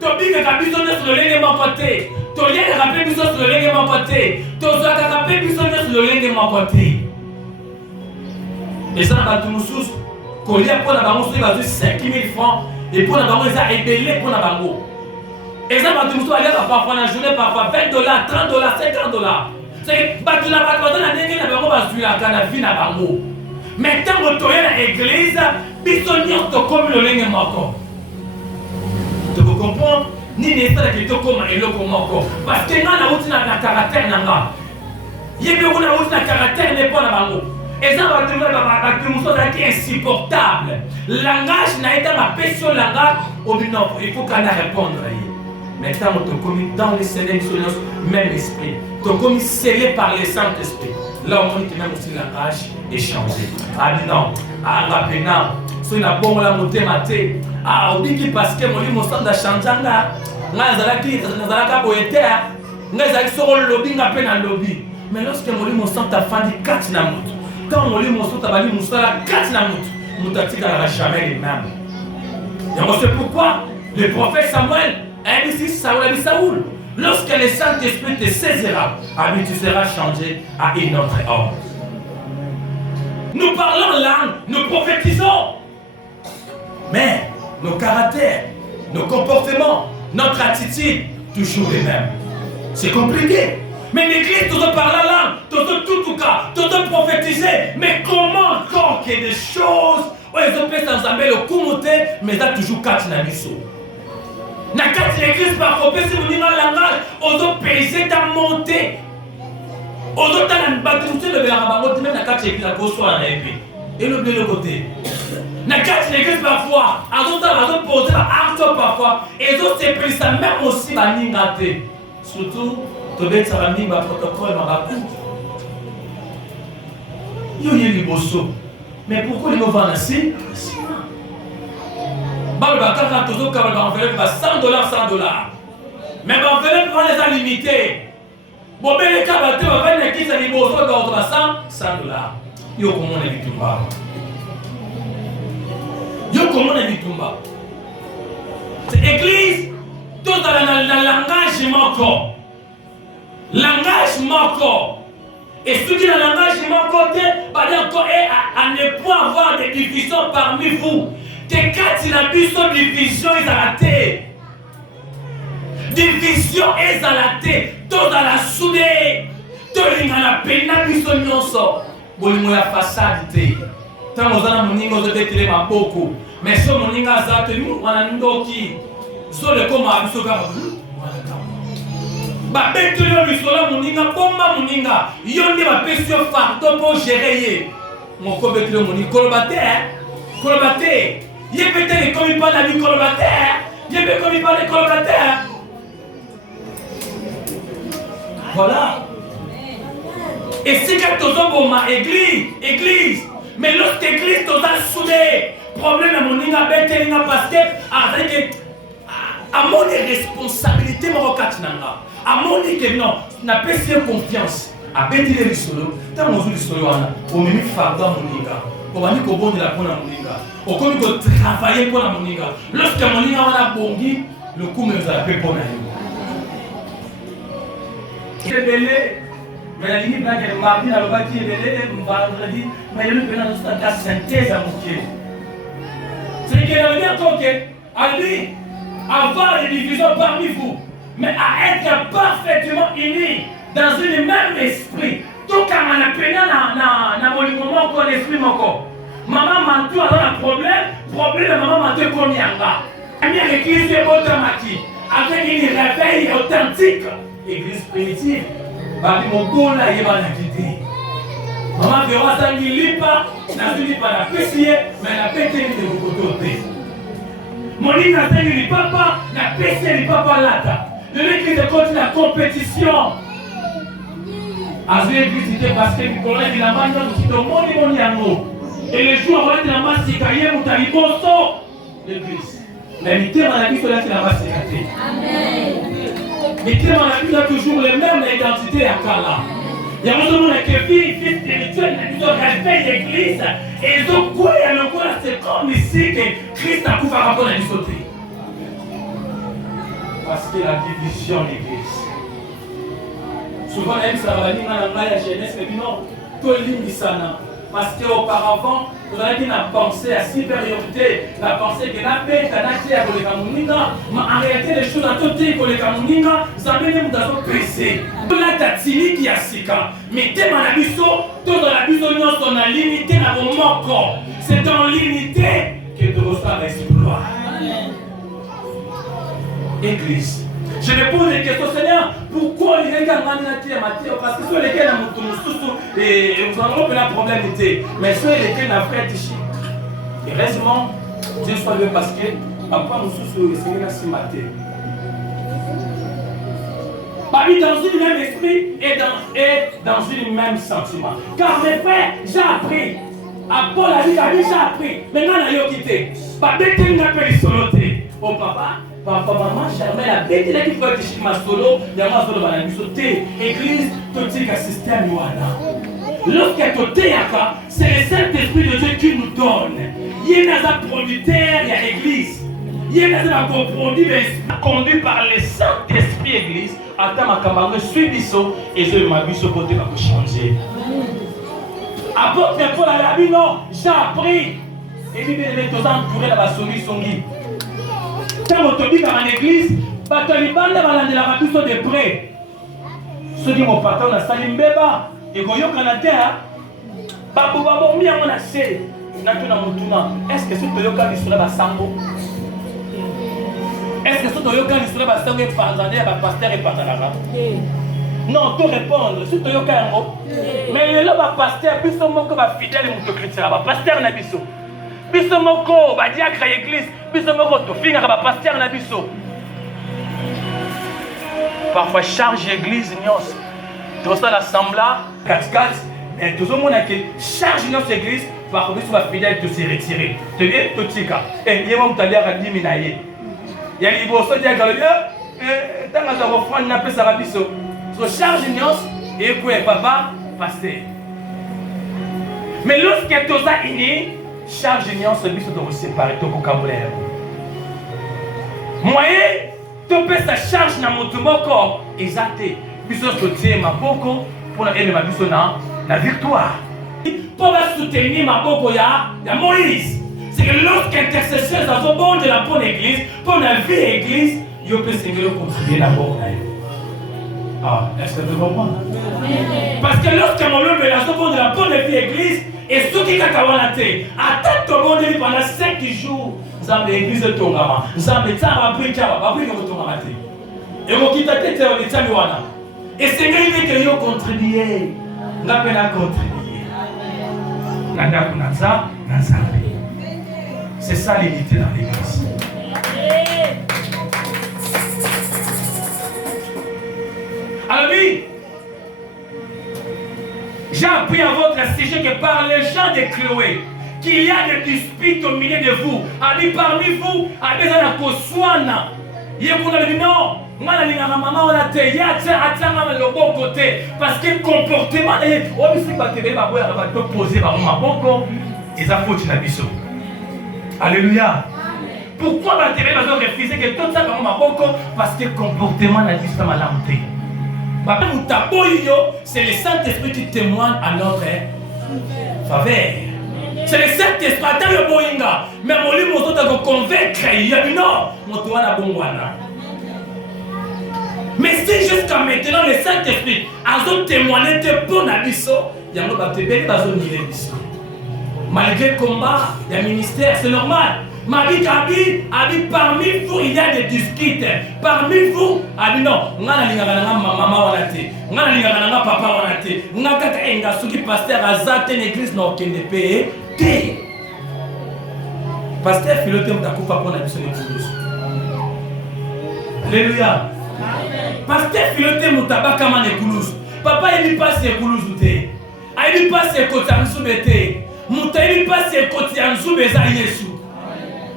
tout le monde est sur le mon côté. Tout le monde est sur le mon côté. Tout le monde est sur le mon côté. Et ça, dans tout le monde, quand il y a pour la banque, il va dire 5 000 francs. Et pour la banque, ils ont ébellé pour la banque. Et ça, il va aller parfois dans la journée, parfois $20, $30, $50. C'est que tu n'as pas de la banque, la banque va suivre la vie dans la banque. Mais tant que tu es dans l'église, bisogno to comme le lingue moko. Tu comprends? Ni n'est pas que tu comme un loco moko. Parce que nous avons un caractère nanga. Yébi on a un caractère n'est pas la banque. Et ça va trouver insupportable. Langage n'a été ma passion langage. Il faut qu'on a répondre. Mais quand on te commis dans les sélections, même esprit, tu commis scellé par les Saint-Esprit. Là, on dit que même aussi le langage est changé. Ah non, ah rapidement, si on a bon la montée maté, ah on dit que parce que mon livre semble changer là, n'azalaka boyete, n'azalaka sur le lobby, n'a peine un lobby. Mais lorsque mon livre semble ta fin de 4 namout, quand mon livre semble ta bali moussala 4 namout, moutatika n'aura jamais les mêmes. Et on sait pourquoi le prophète Samuel a dit Saoul. Lorsque le Saint-Esprit te saisira, tu seras changé à une autre ordre. Nous parlons langue, nous prophétisons. Mais nos caractères, nos comportements, notre attitude, toujours les mêmes. C'est compliqué. Mais l'église, tu parles la langue, tu tout cas, tu prophétiser. Mais comment encore qu'il y ait des choses où ils ont fait sans amener le kumute, mais ça toujours quatre na biso. Na quatre l'église par contre, si vous dites dans le langage, on doit peser ta montée. On doit t'en battre tout le bélarabot, même na quatre l'église à cause soit en épée. Et le côté. Na quatre l'église parfois, à d'autres poser la arte parfois, et d'autres c'est pris ça même aussi la ningate. Surtout, tu veux ça va ninga protocole ma coup. Yo yeli bosso. Mais pourquoi ils nous vendent ainsi? Bah le bâtard quand toujours quand on enveloppe va $100. Mais l'enveloppe va les a limités. Bon ben les cas va te va venir qui ça les bosso va $100. Yo comment on est victime. Yo comment on est victime. C'est église tout dans le langage moko. Langage moko. Et ce qui est dans le langage moko, pas encore à ne pas avoir des divisions parmi vous. Que quand il a vu son division, ils ont raté. Division, ils ont raté. Tout dans la soudée. Tout dans la peine, ils ont nyonso. Bolimo ya façade. Tant aux ana moningo de détélé ma beaucoup. Mais ce moninga zate, nous, on a ndoki. So le comme à biso ka. Ba betulio bisola moninga bomba moninga. Yonde ba pesio fardo pour gérer. Mon ko betulio moninga kolobate kolobate. Il peut-être comme il parle de la vie colobataire. Il peut comme il parle de colobataire. Voilà. Et si quand tu as pour ma église, mais l'autre église, tu as soudé. Problème à mon inga bête, inga parce que avec à mon responsabilité, mon rocatinanga. À mon église, non, n'a pas si confiance. À bête les solo, tant mon jour solo, on me met fardeau mon inga. On va dire qu'au bon de la bonne moninga. On commence à travailler pour la moninga. Lorsque la moninga va bongi, le coup me a fait pour la c'est belé. Mais la ligne blanche est mardi dans le bâti est belé. Vendredi, mais il y a une la synthèse à montrer. C'est qu'il y a bien coquet. À lui, avoir des divisions parmi vous, mais à être parfaitement unis dans un même esprit. Tout comme on a peine dans mon moment qu'on esprit mon corps. Maman m'a tout alors un problème de maman m'a tout comme yanga. Première église est automatique, avec une réveil authentique, église primitive. Bah mon bon là il va la quitter. Maman verra ça il lit pas, n'a lit pas la pessier, mais la pété de vous côté. Mon lit n'a pas lit papa, la pessier lit papa là. De l'église continue la compétition. Azé visité parce que Nicolas il a mandé dans mon yango. Et les jours où on a massé cahier ou taliboso l'église. Mais l'unité dans la vie sur la masse cahier. Amen. L'unité dans la vie a toujours les mêmes identités à Kala. Il y a un moment que fils spirituels ils ont respecté l'église et ils ont quoi et le quoi c'est comme ici que Christ a couvert rapport à l'isauté. Parce que la division de l'église. Souvent, ça va venir dans la jeunesse, mais non, tout le monde sana. Parce qu'auparavant, vous avez dit la pensée à supériorité, la pensée que la paix, la nature, pour les Kamuninga, mais en réalité, les choses à tout dire pour les Kamuninga, vous avez dit que vous avez péché. Là, ta tini qui a sika, mais t'es dans la biso, tout dans la biso, on a limité dans mon corps. C'est dans l'unité que tu reçois l'exploit. Église. Je me pose des questions, Seigneur, pourquoi les gens ont matière? Parce que sur lesquels vous en avez un problème, mais sur lesquels on a fait ici. Heureusement, Dieu soit loué parce que papa nous soucie le Seigneur si maté. Parmi dans une même esprit et dans une même sentiment. Car mes frères, j'ai appris. À Paul a dit, j'ai appris. Maintenant, on a quitté. Pas bête, on a appelé soloté. Oh papa. Papa, maman, Charmel a bête là qui faut être chez ma solo, il y a ma solo dans la sauté. Église, tout ce qu'un système voilà. Lorsqu'il y a c'est le Saint-Esprit de Dieu qui nous donne. Il y a un producteur, il y a l'église. Il y a un produit conduit par le Saint-Esprit église. Attends ma camarade, suis biso et je m'a vu ce côté pour changer. Apôtre Paul a dit non, j'ai appris. Et puis il est tous entouré dans la solution. Quand on te dit dans l'église, les taliban de la de près. soki mopata na sali mbeba ekoyokana te babomi yango na se natuna motuna estce so toyoka liso na basango estce so toyoka liso na basango epanzana ya bapaster epanzanaka non to répondre so toyoka yango mais lelo bapaster biso moko bafidèle moto critique bapaster na biso biso moko badiacre ya église biso moko tofingaka bapaster na biso parfois charge église nyonso tosala sembla katikati mais tozomona ke charge nyonso église parfois biso bafidèle tose retire toye totika ye mo moto aliaka dimi na ye ya liboso diaka lobi ntango aza kofrande napesaka biso so charge nyonso ekoye papa paster mais lorsque toza ini charge nyonso biso tokosepare tokokambola yango moyen topesa charge na moto moko eza te biso totie maboko mpona emema biso na victoire mpo basoutenir maboko ya Moïse. C'est que lorsqu'intercesseur azobondela mpo na église mpo na vie ya église yo mpe sengeli okontribue na maboko na yo. Est-ce que tu comprends? Parce que lorsque molobeli azobondela mpo na vie ya église esoki kaka wana te ata tobondeli pendant 5 jours nzambe église etongama nzambe ntango babrike awa babrike kotongama te ekokita te te etami wana esengeli nete yo contribue nga mpe na contribue na ndako na nzambe. C'est ça l'unité dans l'église. Alors oui, j'ai appris à votre sujet que par les gens de Chloé, qu'il y a des disputes au milieu de vous. Abi parmi vous, abi za na koswana. Yekuna le non, mwana lingaka mama ona te, ya atanga le bon côté parce que comportement est obisi batebe ba boya ba to poser ba maboko, eza faute na biso. Alléluia. Pourquoi batebe ba zo refuser que tout ça ba maboko parce que comportement na biso malamu te. C'est le Saint-Esprit qui témoigne à notre faveur. C'est le Saint-Esprit. Mais mon livre m'a convaincre. Il y a non, mais si jusqu'à maintenant le Saint-Esprit a témoigné de bon abisso, il y a malgré le combat, il y a un ministère, c'est normal. Mabi parmi vous il y a des disputes. Parmi vous, non, ngana lingaka na mama wana te. Ngana lingaka na papa wana te. Ngaka enga soki pasteur azate l'église na okende pe te. Pasteur Philote mtakufa pona biso ne kulusu. Alléluia. Pasteur Philote mutabaka kama ne kulusu. Papa il passe kulusu te. Il passe kotansu bete. Mutaili passe kotansu beza Yesu.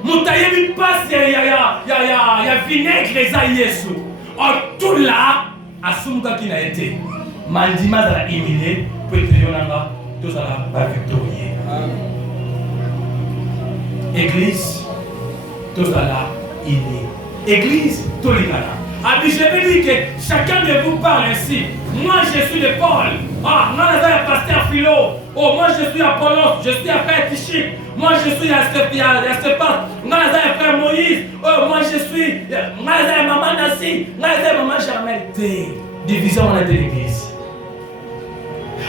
Moutayebi passe ya vinaigre eza Yesu. Tout là asumuka qui n'a été. Mandima za humilié pour être yonanga tous à la victorieux. Église tous à la innée. Église tous les gars. Je vais dire que chacun de vous parle ainsi. Moi je suis de Paul. Moi je suis pasteur Philo. Oh moi je suis Apollos. Je suis frère Tichik. Moi je suis Astépas. Moi je suis frère Moïse. Oh moi je suis maman Nassi. Moi je suis maman Charmel. Division on a de l'église.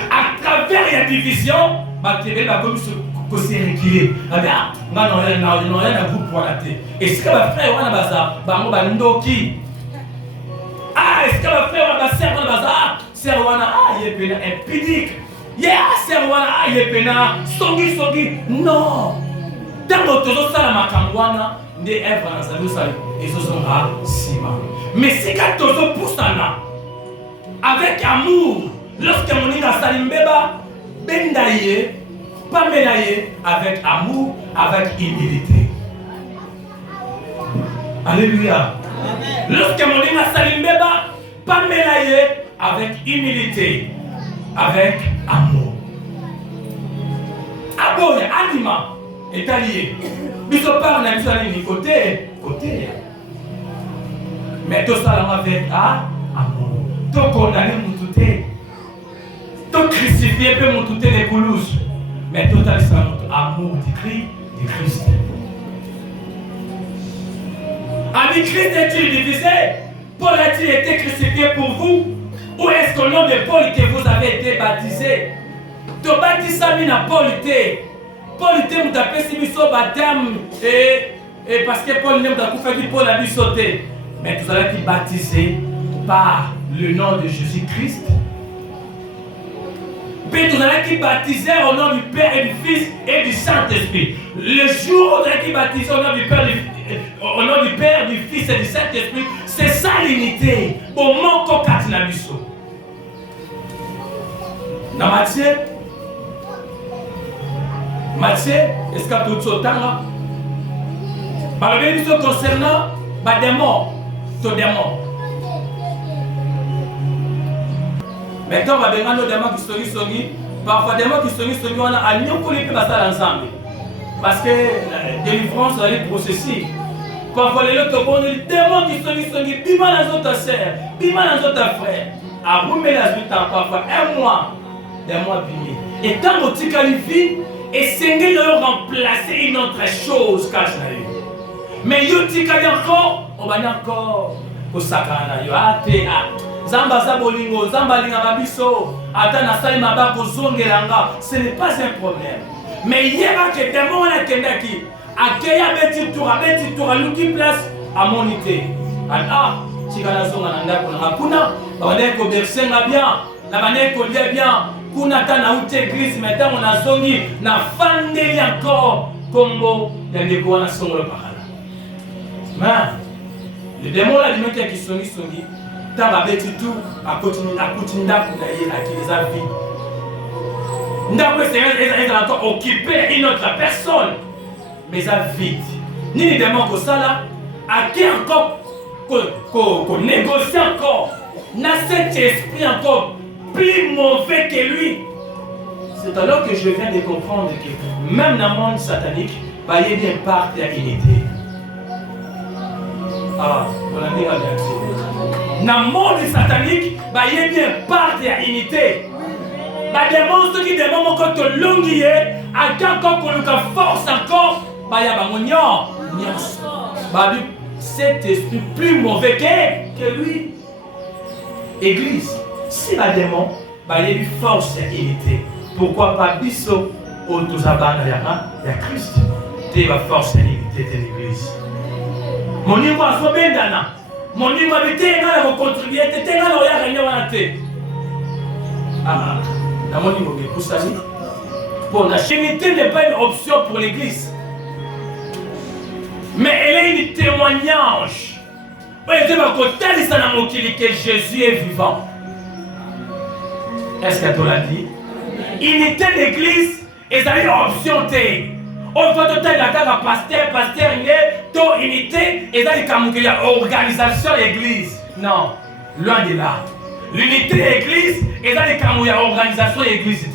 À travers la division, tu vas comme se réguler. Non, groupe pour la tête. Est-ce que ma frère on a bazar? Bandoki. Est-ce que ma frère on a sœur on a bazar? Sœur on a il est impudique. Sœur on a il est songi. Non. Dans notre salle makangwana, des œuvres dans sa vie, ils sont à Sima. Mais si quand tu pousse avec amour, lorsque mon ina salimbeba, bendaye, pas médaillé, avec amour, avec humilité. Alléluia. Lorsque mon ina salimbeba, pas médaillé, avec humilité, avec amour. Aboye, anima, est allié. Biso parle na biso ni côté. Mais tout ça avec amour. To condamner mututé. To crucifier peu mututé les coulouses. Mais tout ça c'est amour du Christ. Ami Christ est-il divisé? Paul a-t-il été crucifié pour vous? Ou est-ce qu'au nom de Paul que vous avez été baptisé? Tu baptisé à Paul. Paul était vous avez fait ce baptême et parce que Paul n'a pas fait Paul a dû sauter. Mais vous avez été baptisé par le nom de Jésus-Christ. Puis vous avez été baptisé au nom du Père et du Fils et du Saint-Esprit. Le jour où vous avez été baptisé au nom du Père, du Fils et du Saint-Esprit, c'est ça l'unité. Au moment où vous avez été dans Matthieu, est-ce que tout ce temps-là, concernant les démons, tout démon. Maintenant, on va bien nos démons qui sont parfois des démons qui sont on a à nous pour les passer ensemble. Parce que la délivrance va être processée. Parfois, les autres démons qui sont bima dans notre sœur, bima dans notre frère. À vous, mais la suite, parfois, un mois, des mois bimés. Et tant que tu qualifies, et c'est de remplacer une autre chose quand je l'ai eu. Mais yo tikali encore, on va encore pour sakana yo ate zamba zabolingo zamba linga babiso ata na sali maba ko zongelanga, ce n'est pas un problème. Mais hier que démon na kendaki akeya beti tour luki place à monité. Tikala zonga na ndako na kuna bande ko bersenga bien, na bande ko lia bien. Kuna tana ute église maintenant on a zongi na fandeli encore combo ya ndeko wana songolo pakala. Mais le démon là lui qui songi tanga beti tout à continuer ndako na ye la qui les a vie. Ndako est encore occupé une autre personne mais ça vite. Ni les démons comme ça là à qui encore qu'on négocie encore na cet esprit encore plus mauvais que lui. C'est alors que je viens de comprendre que même dans le monde satanique, il y a bien part de l'unité. Voilà, dans le monde satanique, il y a bien part de l'unité. Les démons qui demandent encore te longuer, à quand on nous force encore, il y a cet esprit plus mauvais que lui. Église. Si la démon, il y a une force et unité. Pourquoi pas biso au Tuzabana il y a Christ. C'est la force et unité de l'église. Mon niveau a fait bien d'ana. Mon niveau a été égal à contribuer. Tu es égal à réunion à la tête. Dans mon niveau, pour ça, bon, la unité n'est pas une option pour l'église. Mais elle est un témoignage. Que Jésus est vivant. Est-ce que tu l'as dit? Unité d'église, et ça a une option. On va tout le pasteur, unité, et ça y a organisation église. Non, loin de là. L'unité église, et ça y a organisation église.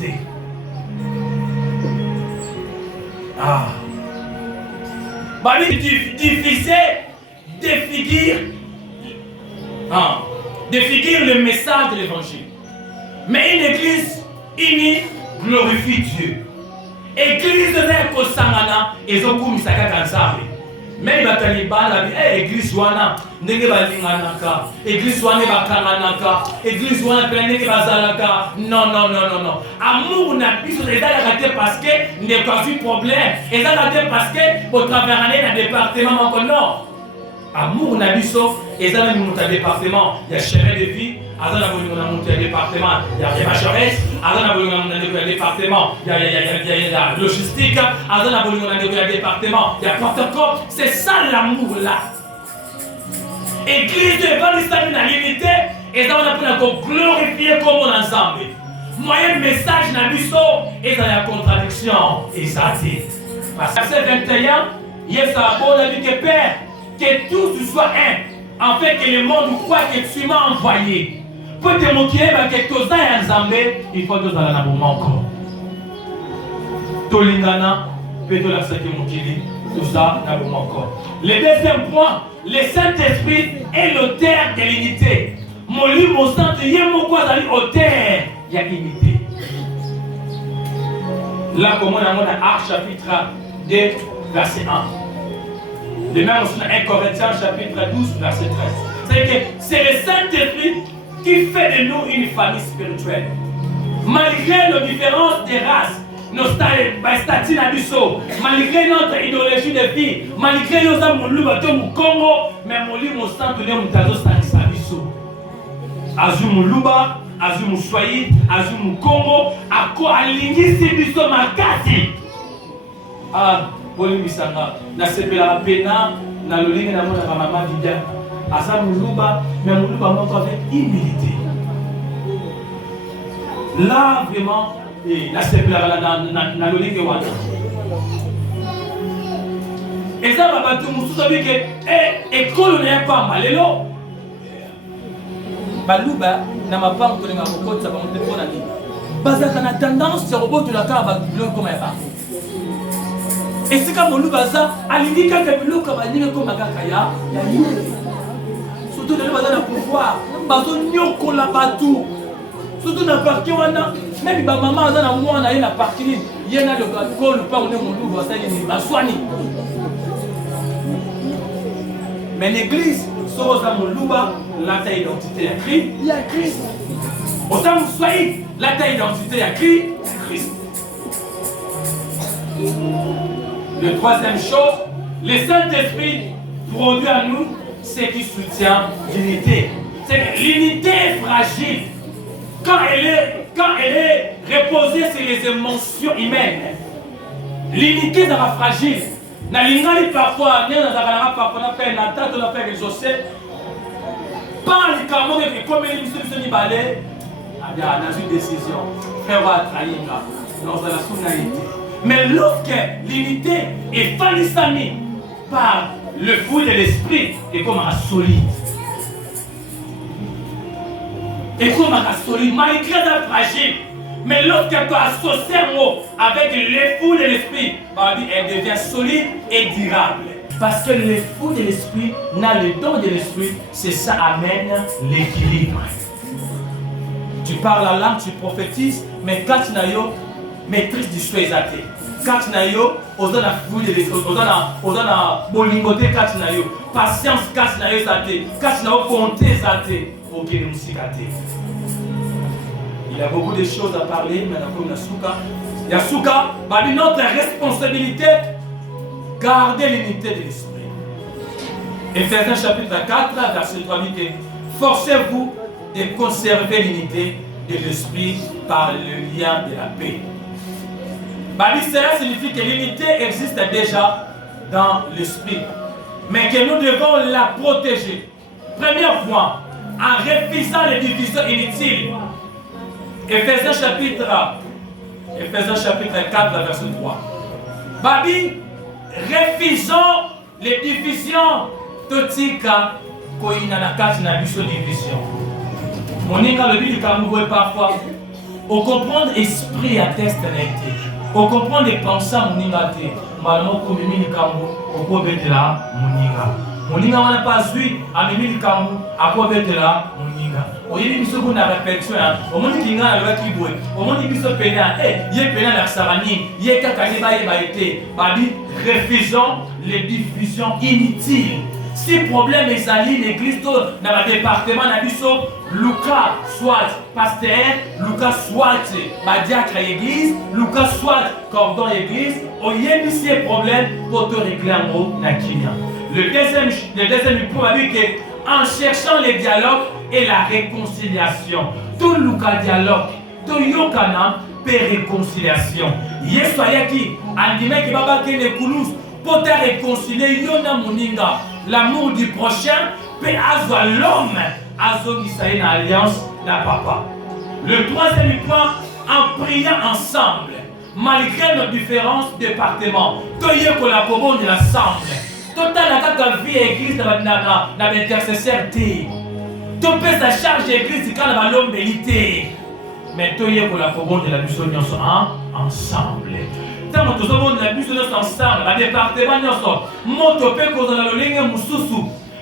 Difficile défigure le message de l'évangile. Mais une église unie glorifie Dieu. Église de Kosangana et Zokum Sakaka Nzambe. Même les talibans la vie, église wana ndenge balinganaka, église wana bakanganaka, église wana ndenge bazalaka. Non. Amour n'a plus les gars parce que n'est pas un problème. Et ça parce que au travers un département non. Amour n'a plus sauf et ça même monter département. Il y a chemin de vie. Avant la voulu monter un département, il y a Macharès. Avant la voulu monter un département, il y a la logistique. Avant la voulu monter un département, il y a protocole. C'est ça l'amour là. Église de l'évangile dans l'unité, et ça on a pu encore glorifier comme on ensemble. Moyen message n'a plus sauf et ça y a contradiction et ça dit. Parce que verset 21, il y a ça bon la vie que Père, que tous soient un, en fait que le monde croit que tu m'as envoyé. Pour te montrer que tout ça est ensemble, il faut que tu aies un abonnement encore. Tolingana, peut-être la cinquième montée, tout ça est un abonnement encore. Le deuxième point, le Saint-Esprit est l'auteur de l'unité. Mon livre, mon sang, il y a mon quoi dans l'auteur, il y a l'unité. Là, comme on a mon Actes chapitre 2, verset 1. De même, on a 1 Corinthiens chapitre 12, verset 13. C'est que c'est le Saint-Esprit qui fait de nous une famille spirituelle. Malgré nos différences de race, nos statuts d'abisso, malgré notre idéologie de vie, malgré nos amours, nous Congo, mais mon livre, mon sang, nous sommes Azumuluba, Azumuswahili, Azumukongo, Ako Alingisi Biso Makasi. Ah, Boli Misanga, na sepela pena, na lolinga na mona mama Viviane. Azumuluba, mais Muluba montre avec humilité. Là, vraiment, la sepela na lolinga wana. Et ça va battre tout savoir que école n'est pas malelo. Baluba na mapango to nga kokotsa ba mutempo na ni bazaka na tendance ya roboto la ka ba biloko comme ya ba et c'est comme Luba ça alingi ka biloko ba ninga ko makaka ya ni surtout de baza na pouvoir bazo nyoko la batu surtout na parti wana même ba maman za na mwana ye na parti ye na le ko le pa on est mon Luba ça ni baswani mais l'église Soza Moluba, la ta identité à Christ, il y a Christ. Autant vous soyez, la ta identité à Christ, Christ. Le troisième chose, le Saint-Esprit produit à nous ce qui soutient l'unité. L'unité est fragile quand elle est reposée sur les émotions humaines. L'unité sera fragile. Na lingali parfois, nous avons parfois fait la tête, on a fait exaucer. Par les cameaux et comme les missions ni balai, dans une décision, faire va trahir dans la souveraineté. Mais lorsque l'unité est falissami par le fruit de l'esprit, et comme un solide. Et comme un solide, malgré la fragile. Mais lorsqu'elle peut associer un mot avec le fruit de l'esprit, elle devient solide et durable. Parce que le fruit de l'esprit n'a le don de l'esprit, c'est ça amène l'équilibre. Tu parles la langue, tu prophétises, mais quand tu n'as pas maîtrise du souhait athée. Quand tu n'as pas, on donne un fruit de l'esprit, on donne un bolingoté quand tu n'as pas, patience quand tu n'as pas athée, quand tu n'as pas bonté athée, ok, nous sommes athée. Il y a beaucoup de choses à parler, mais comme Yasuka, notre responsabilité, garder l'unité de l'esprit. Ephésiens chapitre 4, verset 3 dit forcez-vous de conserver l'unité de l'esprit par le lien de la paix. Cela signifie que l'unité existe déjà dans l'esprit, mais que nous devons la protéger. Premier point, en refusant les divisions inutiles. Ephésiens chapitre 4, verset 3. Babi, refusons les divisions totika koina na kati na biso division. Moninga le bible kamoué parfois. Au comprendre esprit atteste n'était. Au comprendre les pensées moninga te. Malmo ko mimi ni kamou au ko betela moninga. Moninga wana pas zui a mimi ni kamou a ko betela moninga. Oyebi biso ko na réflexion au monde ki ngana le ki boy. Au monde biso pena ye pena la sarani, ye kaka ni ba ye ba été. Babi refusons les diffusions inutiles. Si problème est sali l'église dans le département d'Abisso, Lucas soit pasteur, Lucas soit diacre à l'église, Lucas soit cordon église, on y a mis ces problèmes pour te régler en mot nakinia. Le deuxième point dit que en cherchant les dialogues et la réconciliation, tout Lucas dialogue, tout yokana per réconciliation. Yesoyaki, andime ki baba kene koulouse pour te réconcilier yona moninga. L'amour du prochain peut avoir l'homme à une alliance d'un papa. Le troisième point, en priant ensemble, malgré nos différences de départements, nous collaborons de l'ensemble. Total la vie église dans l'intercesseur. Tu peux sa charge église quand on a l'homme milité. Mais nous collaborons de la mission ensemble. Tant que nous avons la mission ensemble, le département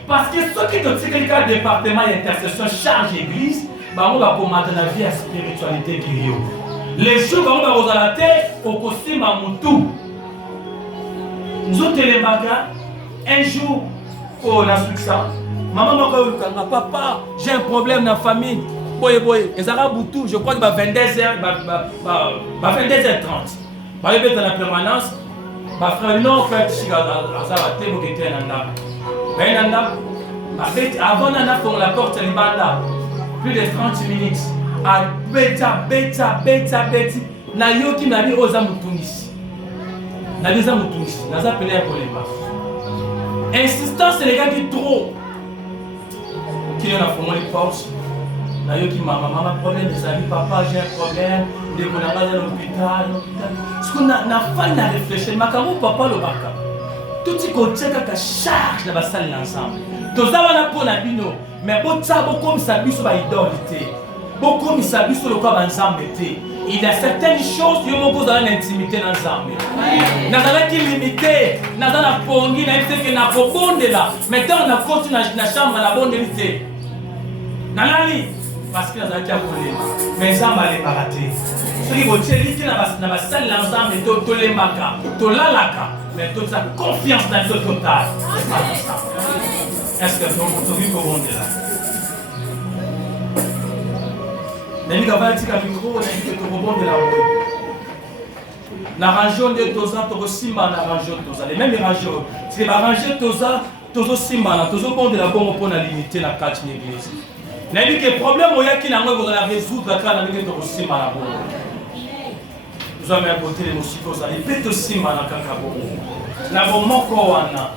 parce que ceux qui ont dit que le département d'intercession charge l'église, on va commander la vie à la spiritualité qui est. Les jours où on va à la terre, au costume à Moutou. Nous avons un jour, Oh, on a ça. Maman m'a dit, papa, j'ai un problème dans la famille. Boye boye, et ça va boutou, je crois que 22h, 22h30. Bah, il est dans la permanence. Bah, frère, non, frère, si ça va te moquer un anda. Mais un anda, avant d'en faire la porte, elle banda. Plus de 30 minutes. À bêta. Na yoki na li oza mutunisi. Na li oza mutunisi. Na za pelé pour les bas. Insistance, c'est les gars qui trop. Qui n'a pas les forces. Na yoki maman problème des amis, papa j'ai un problème. Dès qu'on a à l'hôpital. Ce qu'on a failli réfléchir. Makamo papa le baka. Tout ce qu'on tient qu'à charge la salle ensemble. Tous ça va pour la bino. Mais bon ça beaucoup ça biso ba idolité. Beaucoup ça biso le quoi ensemble était. Il y a certaines choses qui ont beaucoup d'intimité dans l'ensemble. Nazala qui limité, nazala pongi na fait que na bonde là. Maintenant on a continué na chambre la bonde limité. Nalali parce que nazala qui a problème. Mais ça m'a les baraté. Ce qui vont dire ici na ba salle l'ensemble to les maka, to lalaka, mais toute sa confiance dans le total. Est-ce que nous vivons au monde là? Nani ka bati ka micro na ki to bon de la rue. Na rangeon de toza to simba na rangeon toza. Les mêmes rangeons. C'est la rangeon toza tozo simba na tozo bon de la bon pour na limiter la catch l'église. Nani que problème oya ki na ngo la résoudre ka na ki to simba na bon. Nous avons apporté les musiques aux allées peut simba na kaka bon. Na bon moko wana.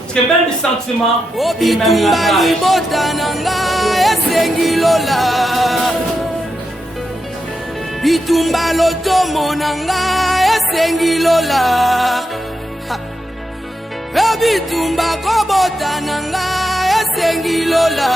Parce que même les sentiments, et même la rage. Bitumba lotomo nanga esengi lola. Bitumba kobota nanga esengi lola.